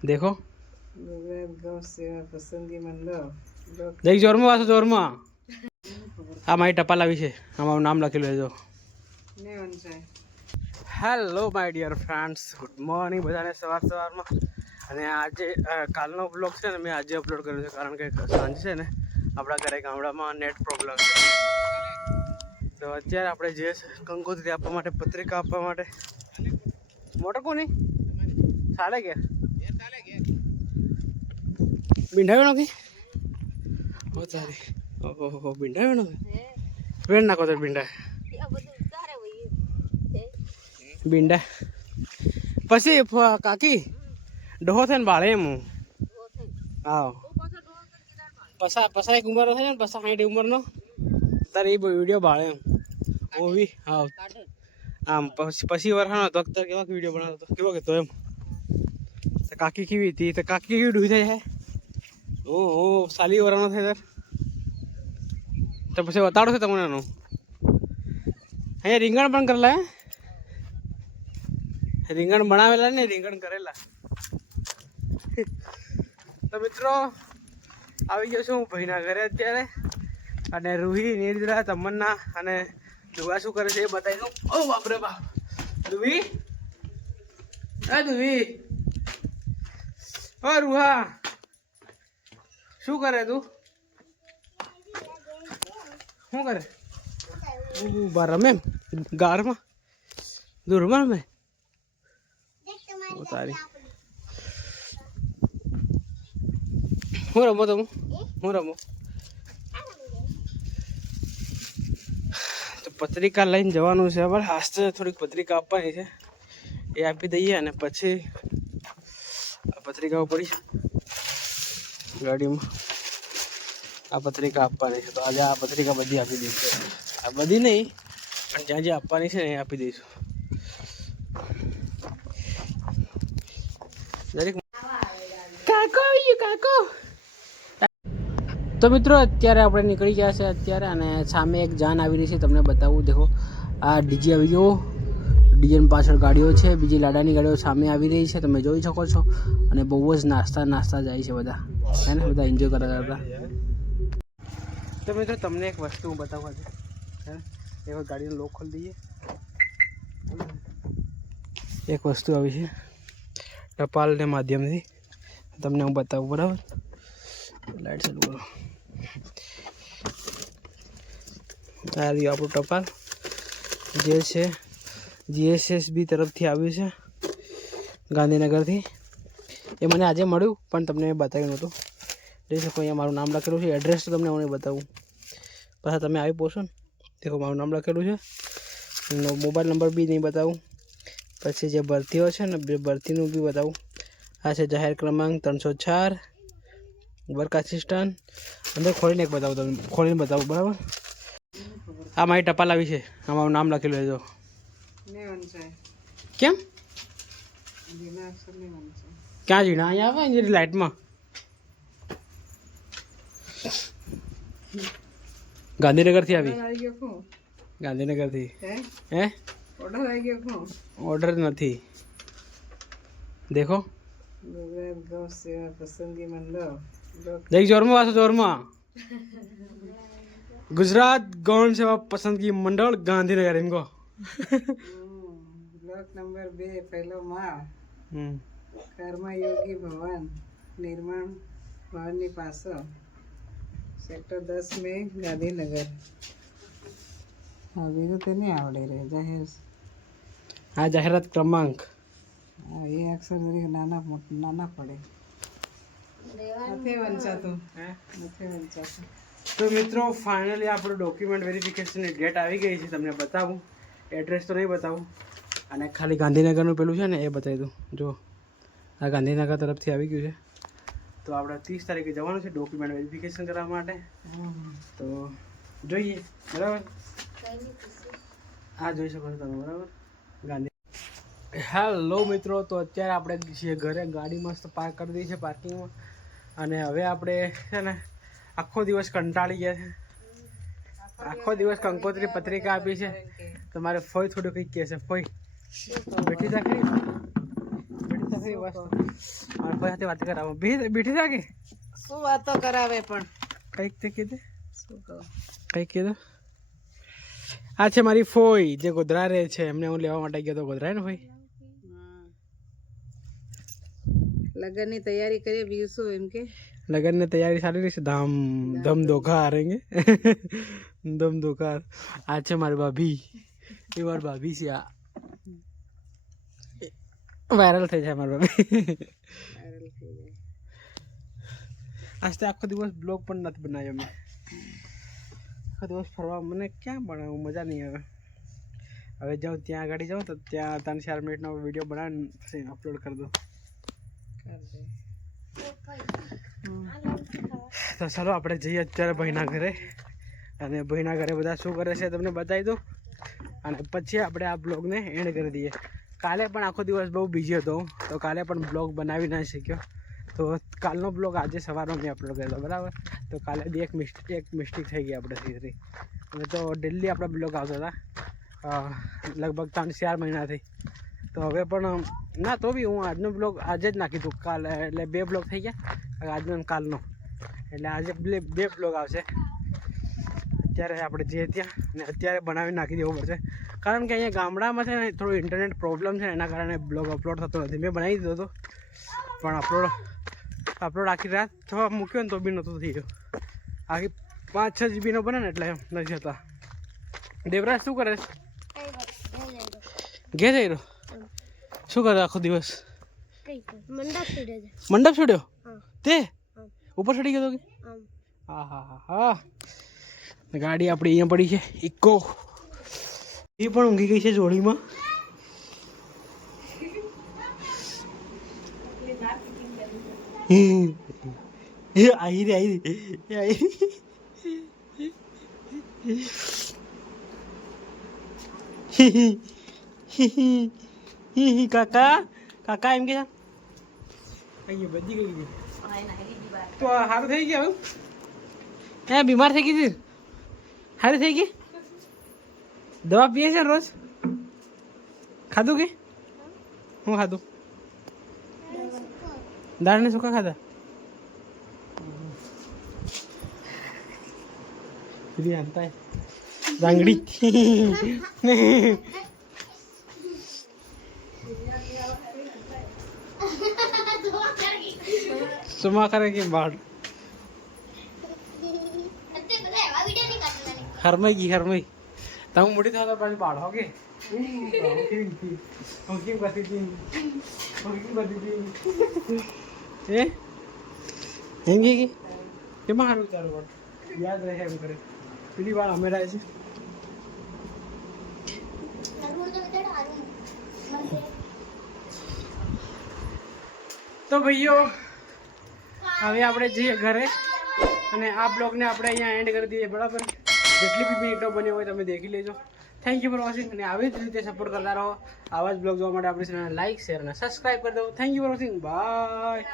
देखो ગુજરાત ગૌ સેવા પસંદગી મંડળ देख जोर में वासो जोर में आ मारी टपाल આવી છે આમાં નામ લખેલું છે જો ને વંચાય hello my dear friends good morning બધાને સવારમાં અને આજે કાલનો બ્લોગ છે ને મેં આજે અપલોડ કર્યો છે કારણ કે સાંજ છે ને આપણા ઘરે ગામડામાં નેટ પ્રોબ્લેમ છે તો અત્યારે આપણે જે કંકોત્રી આપવા માટે પત્રિકા આપવા માટે મોટર કોની ચાલે કે બિંડાવ્યો નથી ઓ તારી ઓહો બિંડાવ્યો નથી વેણ નાખો તો બિંડા બિંડા પછી કાકી ડોહો થઈને બાળે એમ હું હા પસા એક ઉંમરનો છે ને પસા 60 ઉંમરનો તારે એ વિડીયો બાળે એમ હું બી હા આમ પછી વરસાનો તો અત્યારે કેવા વિડીયો બનાવતો કેવો કહેતો એમ કાકી કેવી હતી તો કાકી કેવી ડૂબી થાય છે ઓ સાલી વરાનો થાય તો પછી બતાડો છે તમને એનું અહીંયા રીંગણ પણ કરેલા રીંગણ બનાવેલા ને રીંગણ કરેલા તો મિત્રો આવી ગયો છું હું ભાઈના ઘરે અત્યારે અને રૂહી નિર્જરા તમન્ના અને દુવા શું કરે છે એ બતાવી દઉં ઓ બાપરે બાપ દુવી દુવી ઓ રૂહા શું કરે તું શું કરે બાર રમે ગારમાં દૂરમાં રમે તારી હું રમો તમે હું રમો તો પત્રિકા લઈને જવાનું છે બરાબર હાસ્તે થોડીક પત્રિકા આપવાની છે એ આપી દઈએ અને પછી આ પત્રિકાઓ પડી ગાડીમાં આ પત્રિકા આપવાની છે તો આજે આ પત્રિકા બધી આપી દઈશું આ બધી નહીં પણ જ્યાં જ્યાં આપવાની છે ને એ આપી દઈશું દરેક કાકો કાકો તો મિત્રો અત્યારે આપણે નીકળી ગયા છે અત્યારે અને સામે એક જાન આવી રહી છે તમને બતાવું દેખો આ ડીજે આવી ગયો ડીજેની પાછળ ગાડીઓ છે બીજી લાડાની ગાડીઓ સામે આવી રહી છે તમે જોઈ શકો છો અને બહુ જ નાસ્તા જાય છે બધા હે ને બધા એન્જોય કરતા હતા તો મિત્રો તમને એક વસ્તુ હું બતાવવા છે એક ગાડીનો લોક ખોલી દઈએ એક વસ્તુ આવી છે ટપાલને માધ્યમથી તમને હું બતાવું બરાબર લાઈટ ચાલુ કરો આ રહ્યું આપણું ટપાલ જે છે GSSB તરફથી આવ્યું છે ગાંધીનગરથી એ મને આજે મળ્યું પણ તમને બતાવ્યું નહોતું જોઈ શકો અહીંયા મારું નામ લખેલું છે એડ્રેસ તો તમને હું નહીં બતાવું પાછા તમે આવી પહોંચો ને દેખો મારું નામ લખેલું છે મોબાઈલ નંબર બી નહીં બતાવું પછી જે ભરતીઓ છે ને ભરતીનું બી બતાવું આ છે જાહેર ક્રમાંક 304 વર્ક આસિસ્ટન્ટ અંદર ખોલીને એક બતાવું તમને ખોલીને બતાવું બરાબર આ મારી ટપાલ આવી છે આમાં નામ લખેલું છે જો ને વંચાય કેમ જીના અક્ષર ને વંચાય ક્યાં જીણા અહીંયા આવે એની લાઇટમાં ગાંધીનગરથી આવી આવી ગયો કોણ ગાંધીનગરથી હે હે ઓર્ડર આવી ગયો કોણ ઓર્ડર નથી દેખો ગુજરાત ગૌ સેવા પસંદગી મંડળ દેખ જોરમાં વાસો જોરમાં ગુજરાત ગૌણ સેવા પસંદગી મંડળ ગાંધીનગર એમ કહો બ્લોક નંબર 2 પહેલો માળ કર્મયોગી ભવન નિર્માણ ભવનની પાછળ સેક્ટર 10 મે ગાંધીનગર હા બીજું તો નહીં આવડે રે જાહેર આ જાહેરાત ક્રમાંક હા એ અક્ષર નાના પડે નથી વંચાતું નથી વંચાતું તો મિત્રો ફાઇનલી આપણું ડોક્યુમેન્ટ વેરિફિકેશનની ડેટ આવી ગઈ છે તમને બતાવું એડ્રેસ તો નહીં બતાવું અને ખાલી ગાંધીનગરનું પેલું છે ને એ બતાવી દઉં જો આ ગાંધીનગર તરફથી આવી ગયું છે તો આપણે 30 તારીખે જવાનું છે ડોક્યુમેન્ટ વેરિફિકેશન કરવા માટે તો જોઈએ બરાબર હા જોઈ શકો છો તમે બરાબર ગાંધી હેલો મિત્રો તો અત્યારે આપણે છીએ ઘરે ગાડી મસ્ત પાર્ક કરી દઈ છે પાર્કિંગમાં અને હવે આપણે છે ને આખો દિવસ કંટાળી ગયા છે આખો દિવસ કંકોત્રી પત્રિકા આપી છે તમારે ફોઈ થોડું કંઈક કહે છે ફોઈ બેઠી રાખી બધી વસ્તુ મારા ભાઈ સાથે વાત કરાવો બેઠી થાકે શું વાતો કરાવે પણ કંઈક તે કીધું શું કહું કંઈક કીધું આ છે મારી ફોઈ જે ગોધરા રહે છે એમને હું લેવા માટે ગયો તો ગોધરા ને ફોઈ લગ્નની તૈયારી કરીએ બીજું શું એમ કે લગ્નની તૈયારી સારી રહી છે ધમ ધોખા હારેંગે ધમ ધોખા આ છે મારી ભાભી એ મારી ભાભી છે આ વાયરલ થઈ જાય મારી ભાભી વાયરલ થઈ જાય આજથી આખો દિવસ બ્લોગ પણ નથી બનાવ્યો મેં આખો દિવસ ફરવા મને ક્યાં બનાવું મજા નહીં આવે હવે જાઉં ત્યાં આગળ જાઉં તો ત્યાં 3-4 મિનિટનો વિડીયો બનાવીને પછી અપલોડ કરી દઉં તો ચાલો આપણે જઈએ અત્યારે ભાઈના ઘરે અને ભાઈના ઘરે બધા શું કરે છે તમને બતાવી દઉં અને પછી આપણે આ બ્લોગને એન્ડ કરી દઈએ કાલે પણ આખો દિવસ બહુ બિઝી હતો તો કાલે પણ બ્લોગ બનાવી ના શક્યો તો કાલનો બ્લોગ આજે સવારમાં મેં અપલોડ કર્યો બરાબર તો કાલે બી એક મિસ્ટેક થઈ ગઈ આપણે સીધી હવે તો ડેલી આપણા બ્લોગ આવતા હતા લગભગ 3-4 મહિનાથી તો હવે પણ ના તો બી હું આજનો બ્લોગ આજે જ નાખી દઉં કાલે એટલે 2 બ્લોગ થઈ ગયા આજનો અને કાલનો એટલે આજે 2 બ્લોગ આવશે અત્યારે આપણે જે ત્યાં ને અત્યારે બનાવી નાખી દેવું પડશે કારણ કે અહીંયા ગામડામાં છે ને થોડું ઇન્ટરનેટ પ્રોબ્લેમ છે ને એના કારણે બ્લોગ અપલોડ થતો નથી મેં બનાવી દીધો હતો પણ અપલોડ આખી રાત થવા મૂક્યો ને તો બી નહોતું થઈ ગયો આખી 5-6 જીબીનો બને ને એટલે નથી જતા દેવરાજ શું કરે ઘેર જઈ રહ્યો શું કરે આખો દિવસ મંડપ છોડ્યો તે ઉપર ચડી ગયો કે હા હા હા હા ગાડી આપણી અહીંયા પડી છે ઇકો એ પણ ઊંઘી ગઈ છે જોડીમાં આવી કાકા કાકા એમ કે અહીંયા બધી ગઈ છે તો સારું થઈ ગયા હે બીમાર થઈ ગઈ છે સારી થઈ ગઈ દવા પીએ છે રોજ ખાધું કે હું ખાધું દાળ ને સુકા ખાધા પેલી આનતા રાંગડી सुमा करेंगे बाढ़ हरमई तब मुड़ी था तो बाढ़ हो गए याद रहे हम करे पीली बार हमें रहे છે તો ભાઈઓ હવે આપણે જઈએ ઘરે અને આ બ્લોગને આપણે અહીંયા એન્ડ કરી દઈએ બરાબર જેટલી બી મિનિટો બની હોય તમે દેખી લેજો થેન્ક યુ ફોર વોચિંગ અને આવી જ રીતે સપોર્ટ કરતા રહો આવા જ બ્લોગ જોવા માટે આપણી ચેનલને લાઈક શેર અને સબસ્ક્રાઈબ કરી દો thank you for watching bye